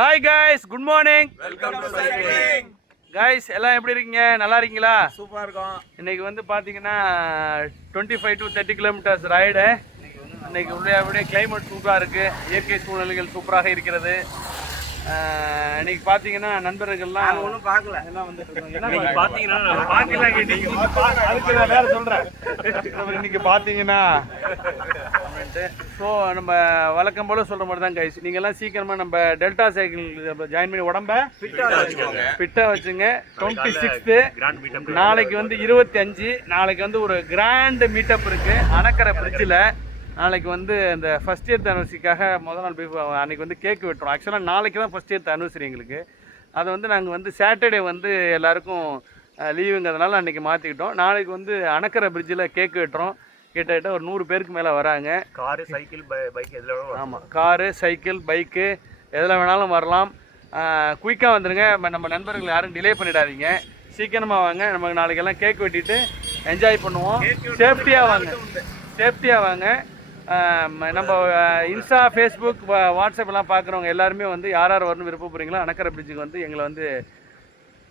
Hi guys, good morning. Welcome to cycling. guys எல்லாம் எப்படி இருக்கீங்க? நல்லா இருக்கீங்களா? சூப்பரா இருக்கும். இன்னைக்கு வந்து பாத்தீங்கன்னா 25 to 30 கிலோமீட்டர்ஸ் ரைடு. இன்னைக்கு அப்படியே கிளைமேட் சூப்பரா இருக்கு, இயற்கை சூழ்நிலைகள் சூப்பராக இருக்கிறது. இன்னைக்கு பாத்தீங்கன்னா நண்பர்கள்லாம் ஒன்றும் பார்க்கல, எல்லாம் வந்துட்டு இருக்காங்க. பாத்தீங்கன்னா அதுக்கு நான் வேற சொல்றேன். இன்னைக்கு பாத்தீங்கன்னா ஸோ நம்ம வழக்கம் போல சொல்ற மாதிரி தான் கைஸ், நீங்க எல்லாம் சீக்கிரமா நம்ம டெல்டா சைக்கிள் ஜாயின் பண்ணி உடம்ப ஃபிட்டா வச்சுங்க. 26 நாளைக்கு வந்து 25 நாளைக்கு வந்து ஒரு கிராண்ட் மீட்டப் இருக்கு அணக்கரை பிரிட்ஜில். நாளைக்கு வந்து இந்த ஃபஸ்ட் இயர்த் அனிவர்சரிக்காக முதல் நாள் போய் அன்றைக்கி வந்து கேக் வெட்டுறோம். ஆக்சுவலாக நாளைக்கு தான் ஃபஸ்ட் இயர்த் அனிவர்சரி எங்களுக்கு. அதை வந்து நாங்கள் வந்து சாட்டர்டே வந்து எல்லாருக்கும் லீவுங்கிறதுனால அன்றைக்கி மாற்றிக்கிட்டோம். நாளைக்கு வந்து அணக்கரை பிரிட்ஜில் கேக் வெட்டுறோம். கிட்டத்தட்ட ஒரு 100 பேருக்கு மேலே வராங்க. காரு, சைக்கிள், பைக் எதில் வேணும். ஆமாம், காரு, சைக்கிள், பைக்கு எதில் வேணாலும் வரலாம். குயிக்காக வந்துடுங்க. நம்ம நண்பர்கள் யாரும் டிலே பண்ணிடாதீங்க, சீக்கிரமாக வாங்க. நமக்கு நாளைக்கெல்லாம் கேக் வெட்டிட்டு என்ஜாய் பண்ணுவோம். சேஃப்டியாக வாங்க, சேஃப்டியாக வாங்க. நம்ம இன்ஸ்டா, ஃபேஸ்புக், வாட்ஸ்அப்லாம் பார்க்குறவங்க எல்லாருமே வந்து யார் யார் வரணும் விருப்பப்படுறீங்களோ அணக்கரை பிரிட்ஜுக்கு வந்து எங்களை வந்து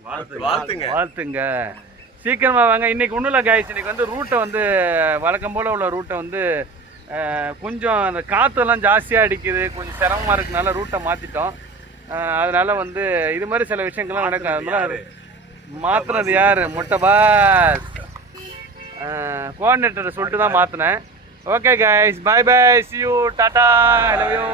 வாழ்த்துங்க. சீக்கிரமாக வாங்க. இன்றைக்கி ஒன்றும் இல்லை கைஸ், இன்றைக்கி வந்து ரூட்டை வந்து வழக்கம் போல் உள்ள ரூட்டை வந்து கொஞ்சம் அந்த காற்றெல்லாம் ஜாஸ்தியாக அடிக்குது, கொஞ்சம் சிரமமாக இருக்கனால ரூட்டை மாற்றிட்டோம். அதனால் வந்து இது மாதிரி சில விஷயங்கள்லாம் நடக்கும். அதனால மாற்றினது யார்? மொட்டை பாஸ் கோஆர்டினேட்டரை சொல்லிட்டு தான் மாற்றினேன். Okay guys, bye bye, see you, tata, I love you.